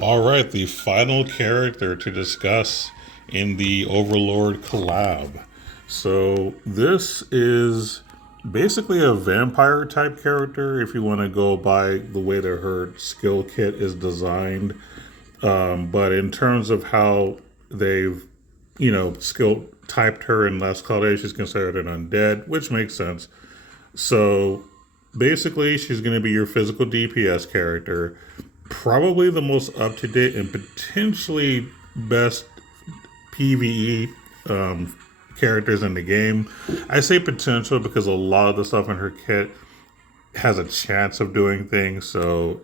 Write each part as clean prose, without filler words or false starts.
All right, the final character to discuss in the Overlord collab. So, this is basically a vampire type character if you want to go by the way that her skill kit is designed. But in terms of how they've, skill typed her in Last Cloudia, she's considered an undead, which makes sense. So basically, she's going to be your physical DPS character, probably the most up to date and potentially best PVE characters in the game. I say potential because a lot of the stuff in her kit has a chance of doing things. So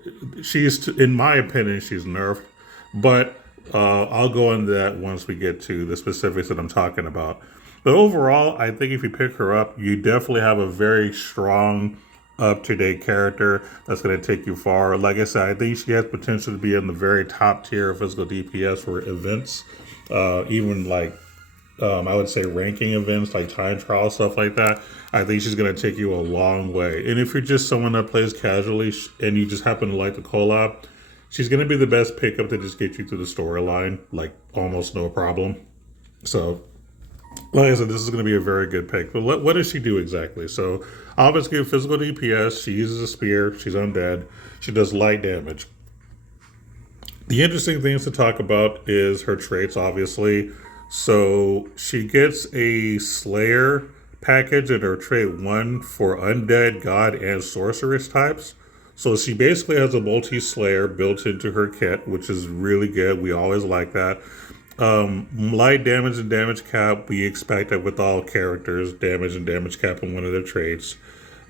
in my opinion, she's nerfed. But I'll go into that once we get to the specifics that I'm talking about. But overall, I think if you pick her up, you definitely have a very strong, up to date character that's going to take you far. Like I said, I think she has potential to be in the very top tier of physical DPS for events, even like I would say ranking events like time trial stuff like that. I think she's going to take you a long way. And if you're just someone that plays casually and you just happen to like the collab, she's going to be the best pickup to just get you through the storyline, like almost no problem. So, like I said, this is going to be a very good pick. But what does she do exactly? So, obviously, physical DPS. She uses a spear. She's undead. She does light damage. The interesting things to talk about is her traits, obviously. So she gets a Slayer package in her trait 1 for undead, god, and sorceress types. So she basically has a multi-slayer built into her kit, which is really good. We always like that. Light damage and damage cap, we expect that with all characters, damage and damage cap in one of their traits.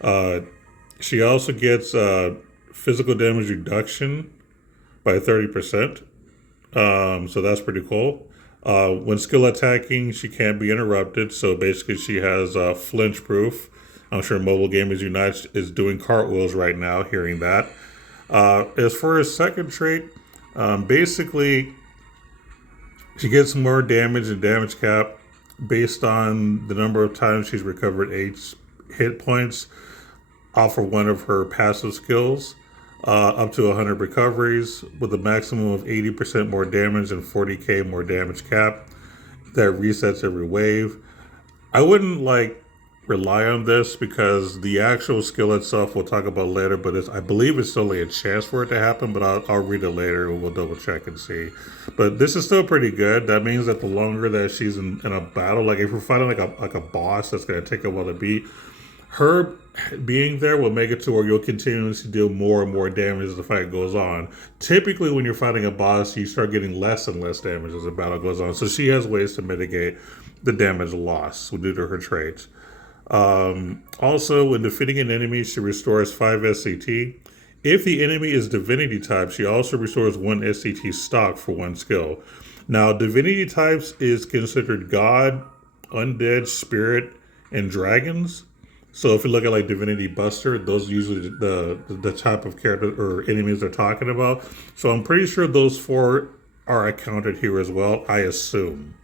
Uh, she also gets physical damage reduction by 30%. So that's pretty cool. When skill attacking, she can't be interrupted. So basically, she has flinch proof. I'm sure Mobile Gamers Unite is doing cartwheels right now hearing that. As for her second trait, basically, she gets more damage and damage cap based on the number of times she's recovered 8 hit points off of one of her passive skills. Up to 100 recoveries with a maximum of 80% more damage and 40k more damage cap that resets every wave. I wouldn't rely on this because the actual skill itself we'll talk about later, but I believe it's only a chance for it to happen, but I'll read it later and we'll double check and see. But this is still pretty good. That means that the longer that she's in a battle, like if we're fighting like a boss that's going to take a while to beat, her being there will make it to where you'll continuously deal more and more damage as the fight goes on. Typically, when you're fighting a boss, you start getting less and less damage as the battle goes on. So she has ways to mitigate the damage loss due to her traits. Also, when defeating an enemy, she restores 5 SCT. If the enemy is divinity type, she also restores 1 SCT stock for 1 skill. Now, divinity types is considered god, undead, spirit, and dragons. So if you look at like Divinity Buster, those are usually the type of character or enemies they're talking about. So I'm pretty sure those 4 are accounted here as well. I assume.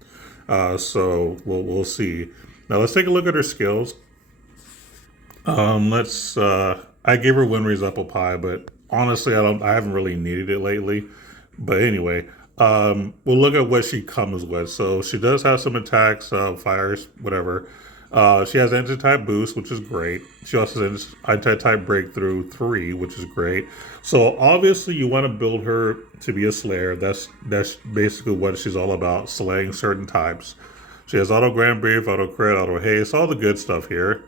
So we'll see. Now let's take a look at her skills. Let's. I gave her Winry's apple pie, but honestly, I haven't really needed it lately. But anyway, we'll look at what she comes with. So she does have some attacks, fires, whatever. She has anti-type boost, which is great. She also has anti-type breakthrough 3, which is great. So obviously you want to build her to be a slayer. That's basically what she's all about, slaying certain types. She has auto grand brief, auto crit, auto haste, all the good stuff here.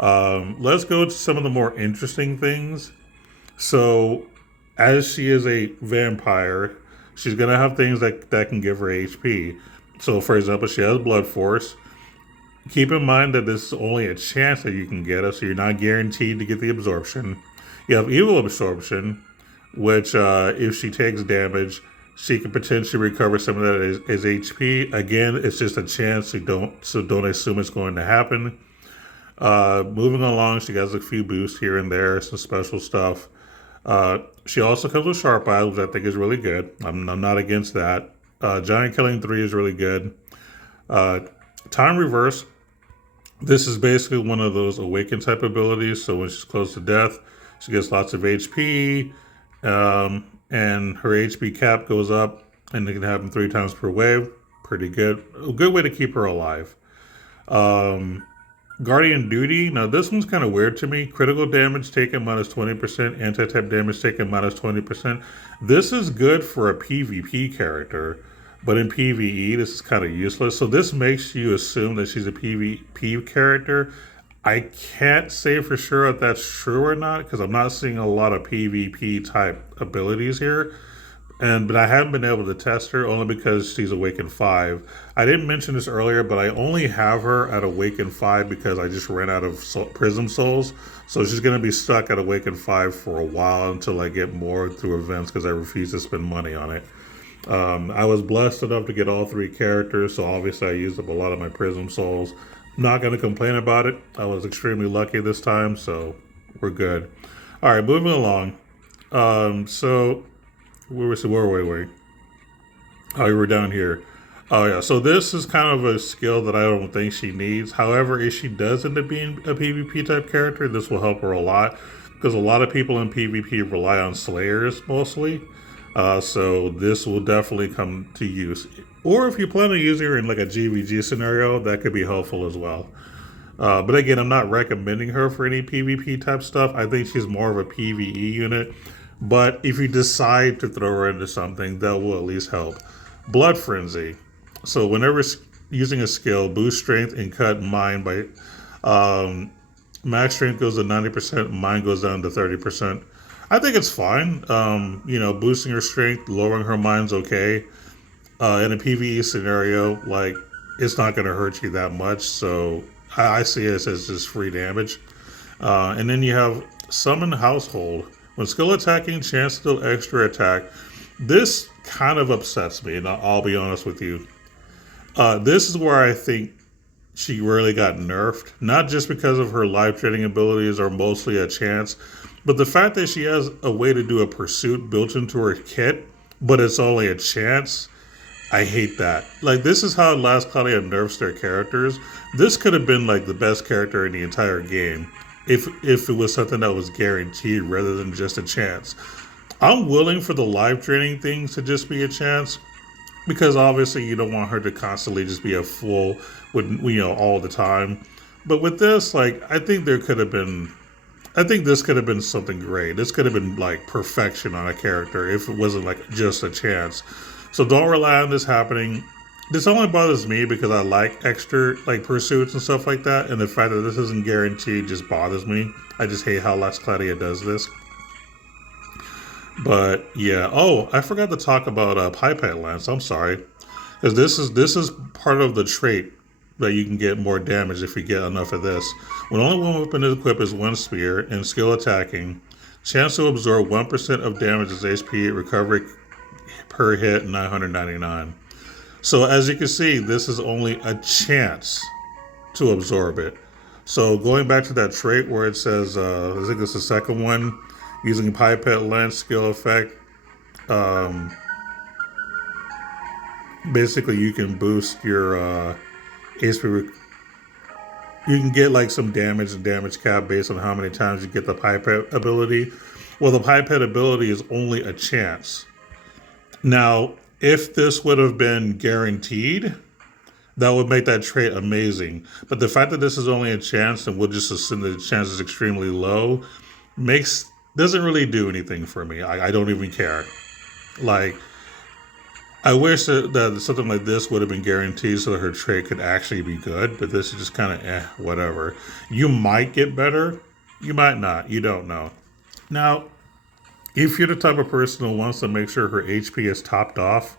Let's go to some of the more interesting things. So as she is a vampire, she's going to have things that can give her HP. So for example, she has blood force. Keep in mind that this is only a chance that you can get it, so you're not guaranteed to get the absorption. You have evil absorption, which if she takes damage, she can potentially recover some of that as HP. Again, it's just a chance, so don't assume it's going to happen. Moving along, she has a few boosts here and there, some special stuff. She also comes with Sharp Eyes, which I think is really good. I'm not against that. Giant Killing 3 is really good. Time Reverse. This is basically one of those awaken type abilities. So when she's close to death, she gets lots of HP. and her HP cap goes up, and it can happen 3 times per wave. Pretty good. A good way to keep her alive. Um, Guardian Duty. Now, this one's kind of weird to me. Critical damage taken minus 20%, anti type damage taken minus 20%. This is good for a PvP character, but in PvE, this is kind of useless. So, this makes you assume that she's a PvP character. I can't say for sure if that's true or not because I'm not seeing a lot of PvP type abilities here. But I haven't been able to test her only because she's Awakened 5. I didn't mention this earlier, but I only have her at Awakened 5 because I just ran out of Prism Souls. So she's going to be stuck at Awakened 5 for a while until I get more through events because I refuse to spend money on it. I was blessed enough to get all 3 characters, so obviously I used up a lot of my Prism Souls. I'm not going to complain about it. I was extremely lucky this time, so we're good. All right, moving along. So where were we? Oh, we were down here. Oh yeah, so this is kind of a skill that I don't think she needs. However, if she does end up being a PvP type character, this will help her a lot because a lot of people in PvP rely on Slayers mostly. So this will definitely come to use. Or if you plan on using her in like a GVG scenario, that could be helpful as well. But again, I'm not recommending her for any PvP type stuff. I think she's more of a PvE unit. But if you decide to throw her into something, that will at least help. Blood Frenzy. So whenever using a skill, boost strength and cut mine by max strength goes to 90%, mine goes down to 30%. I think it's fine. Boosting her strength, lowering her mine's okay. In a PvE scenario, like it's not going to hurt you that much. So I see it as just free damage. And then you have Summon Household. When skill attacking, chance to deal extra attack. This kind of upsets me, and I'll be honest with you. This is where I think she really got nerfed. Not just because of her life trading abilities are mostly a chance, but the fact that she has a way to do a pursuit built into her kit, but it's only a chance. I hate that. Like, this is how Last Cloudia nerfs their characters. This could have been like the best character in the entire game if it was something that was guaranteed rather than just a chance. I'm willing for the life draining things to just be a chance because obviously you don't want her to constantly just be a full with all the time. But with this, like I think this could have been something great. This could have been like perfection on a character if it wasn't like just a chance. So don't rely on this happening. This only bothers me because I like extra like pursuits and stuff like that, and the fact that this isn't guaranteed just bothers me. I just hate how Last Cloudia does this. But yeah, I forgot to talk about Pipette Lance. I'm sorry, because this is part of the trait that you can get more damage if you get enough of this. When only one weapon is equipped is one spear and skill attacking, chance to absorb 1% of damage as HP, recovery per hit 999. So as you can see, this is only a chance to absorb it. So going back to that trait where it says, I think it's the second one, using Pipette Lens skill effect, basically you can boost your HP. You can get like some damage and damage cap based on how many times you get the Pipette ability. Well, the Pipette ability is only a chance. Now, if this would have been guaranteed, that would make that trait amazing. But the fact that this is only a chance and we'll just assume that the chance is extremely low doesn't really do anything for me. I don't even care. Like, I wish that something like this would have been guaranteed so that her trait could actually be good, but this is just kind of whatever. You might get better, you might not, you don't know. Now, if you're the type of person who wants to make sure her HP is topped off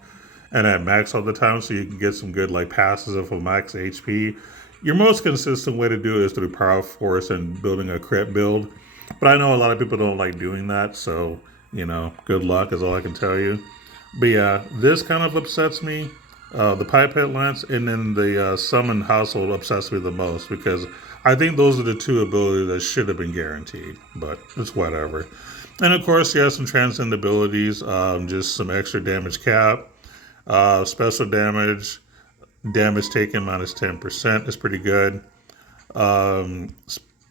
and at max all the time so you can get some good like passes of a max HP, your most consistent way to do it is through Power Force and building a crit build. But I know a lot of people don't like doing that, so, good luck is all I can tell you. But yeah, this kind of upsets me. The Pipette Lance and then the Summon Household upsets me the most because I think those are the two abilities that should have been guaranteed, but it's whatever. And of course, you have some transcend abilities, just some extra damage cap, special damage, damage taken minus 10% is pretty good.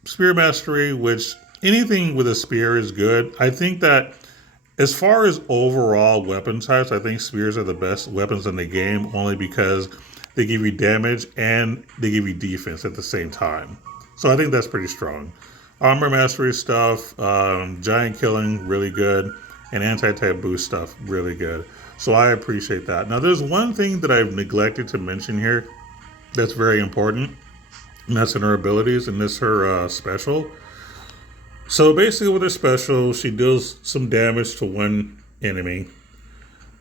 Spear Mastery, which anything with a spear is good. I think that As far as overall weapon types, I think spears are the best weapons in the game only because they give you damage and they give you defense at the same time. So I think that's pretty strong. Armor mastery stuff, giant killing, really good, and anti-type boost stuff, really good. So I appreciate that. Now, there's one thing that I've neglected to mention here that's very important, and that's in her abilities, and this her special. So basically, with her special, she deals some damage to one enemy,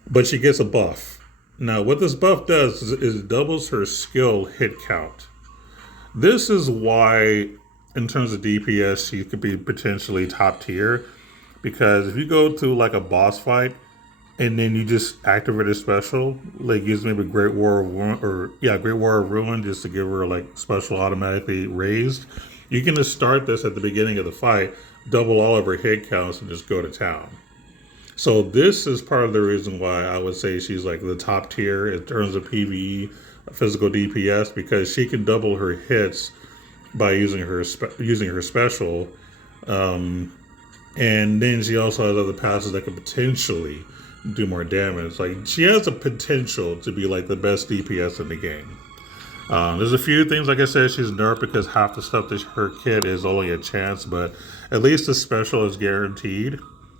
but she gets a buff. Now, what this buff does is it doubles her skill hit count. This is why, in terms of DPS, she could be potentially top tier. Because if you go to like a boss fight and then you just activate a special, like use maybe Great War of Ruin, or yeah, Great War of Ruin, just to give her like special automatically raised. You can just start this at the beginning of the fight, double all of her hit counts, and just go to town. So this is part of the reason why I would say she's like the top tier in terms of PVE, physical DPS, because she can double her hits by using her special, and then she also has other passes that could potentially do more damage. Like she has the potential to be like the best DPS in the game. There's a few things, like I said, she's nerfed because half the stuff that her kit is only a chance, but at least the special is guaranteed.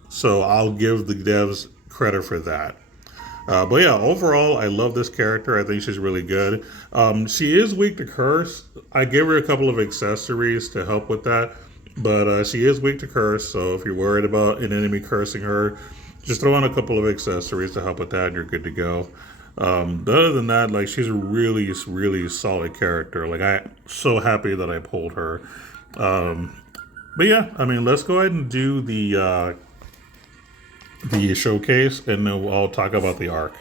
So I'll give the devs credit for that. But yeah, overall, I love this character. I think she's really good. She is weak to curse. I gave her a couple of accessories to help with that, but she is weak to curse. So if you're worried about an enemy cursing her, just throw on a couple of accessories to help with that, and you're good to go. But other than that, like she's a really, really solid character. Like I'm so happy that I pulled her. But yeah, I mean, let's go ahead and do the showcase, and then I'll talk about the arc.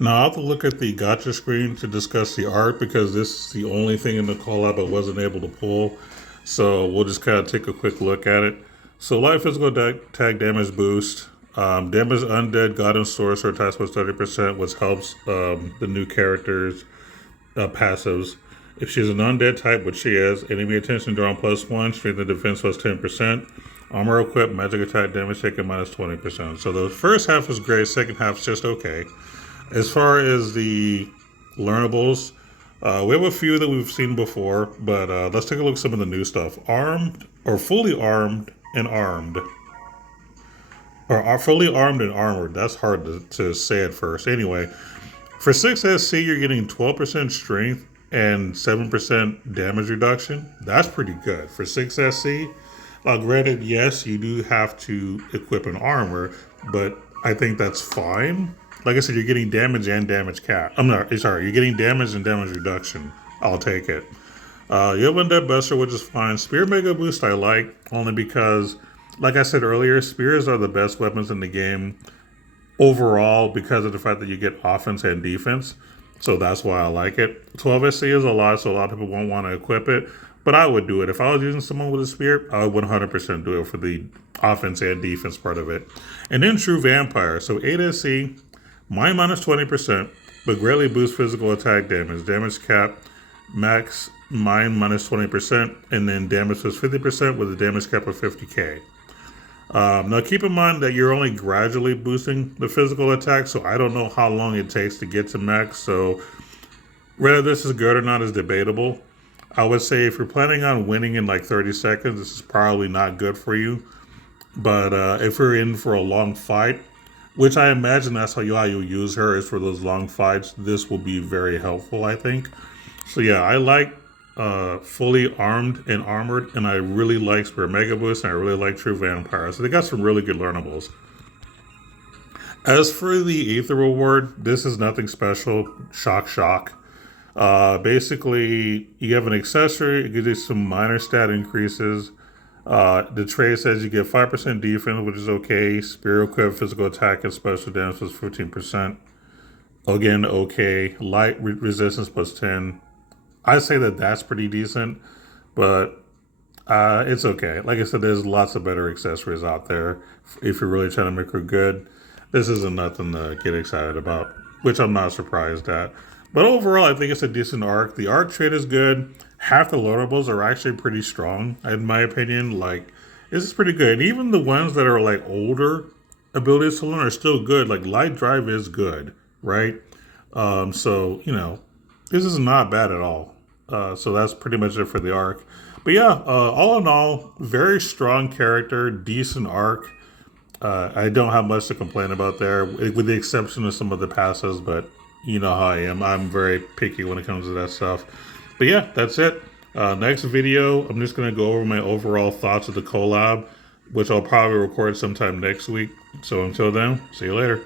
Now I'll have to look at the gotcha screen to discuss the art because this is the only thing in the collab I wasn't able to pull. So we'll just kind of take a quick look at it. So light physical tag damage boost. Damage undead god and sorcerer attacks plus 30%, which helps the new characters passives. If she's an undead type, which she is, enemy attention drawn +1, strength and defense plus 10%, armor equipped, magic attack damage taken minus 20%. So the first half is great, second half is just okay. As far as the learnables, we have a few that we've seen before, but let's take a look at some of the new stuff. Armed, or fully armed and armed. Or are fully armed and armored. That's hard to say at first. Anyway, for 6SC, you're getting 12% strength and 7% damage reduction. That's pretty good. For 6SC, granted, yes, you do have to equip an armor, but I think that's fine. Like I said, you're getting damage and damage cap. I'm not sorry, you're getting damage and damage reduction. I'll take it. You have Undead Buster, which is fine. Spear Mega Boost I like, only because, like I said earlier, spears are the best weapons in the game overall because of the fact that you get offense and defense. So that's why I like it. 12SC is a lot, so a lot of people won't want to equip it. But I would do it. If I was using someone with a spear, I would 100% do it for the offense and defense part of it. And then True Vampire. So 8SC, Mine minus 20%, but greatly boosts physical attack damage. Damage cap max mine minus 20%, and then damage was 50% with a damage cap of 50k. Now keep in mind that you're only gradually boosting the physical attack, so I don't know how long it takes to get to max, so whether this is good or not is debatable. I would say if you're planning on winning in like 30 seconds, this is probably not good for you. But if you're in for a long fight, which I imagine that's how you use her is for those long fights, this will be very helpful, I think. So yeah, I like fully armed and armored, and I really like Spirit Mega Boost, and I really like True Vampire. So they got some really good learnables. As for the Aether reward, this is nothing special. Shock, shock. Basically, you have an accessory. It gives you some minor stat increases. The trade says you get 5% defense, which is okay. Spirit equip, physical attack, and special damage plus 15%. Again, okay. Light resistance plus 10. I say that that's pretty decent, but it's okay. Like I said, there's lots of better accessories out there if you're really trying to make her good. This isn't nothing to get excited about, which I'm not surprised at. But overall, I think it's a decent arc. The arc trade is good. Half the learnables are actually pretty strong, in my opinion. Like, this is pretty good. And even the ones that are like older abilities to learn are still good. Like, Light Drive is good, right? So, you know, this is not bad at all. So that's pretty much it for the arc. But yeah, all in all, very strong character, decent arc. I don't have much to complain about there, with the exception of some of the passes, but you know how I am. I'm very picky when it comes to that stuff. But yeah, that's it. Next video, I'm just going to go over my overall thoughts of the collab, which I'll probably record sometime next week. So until then, see you later.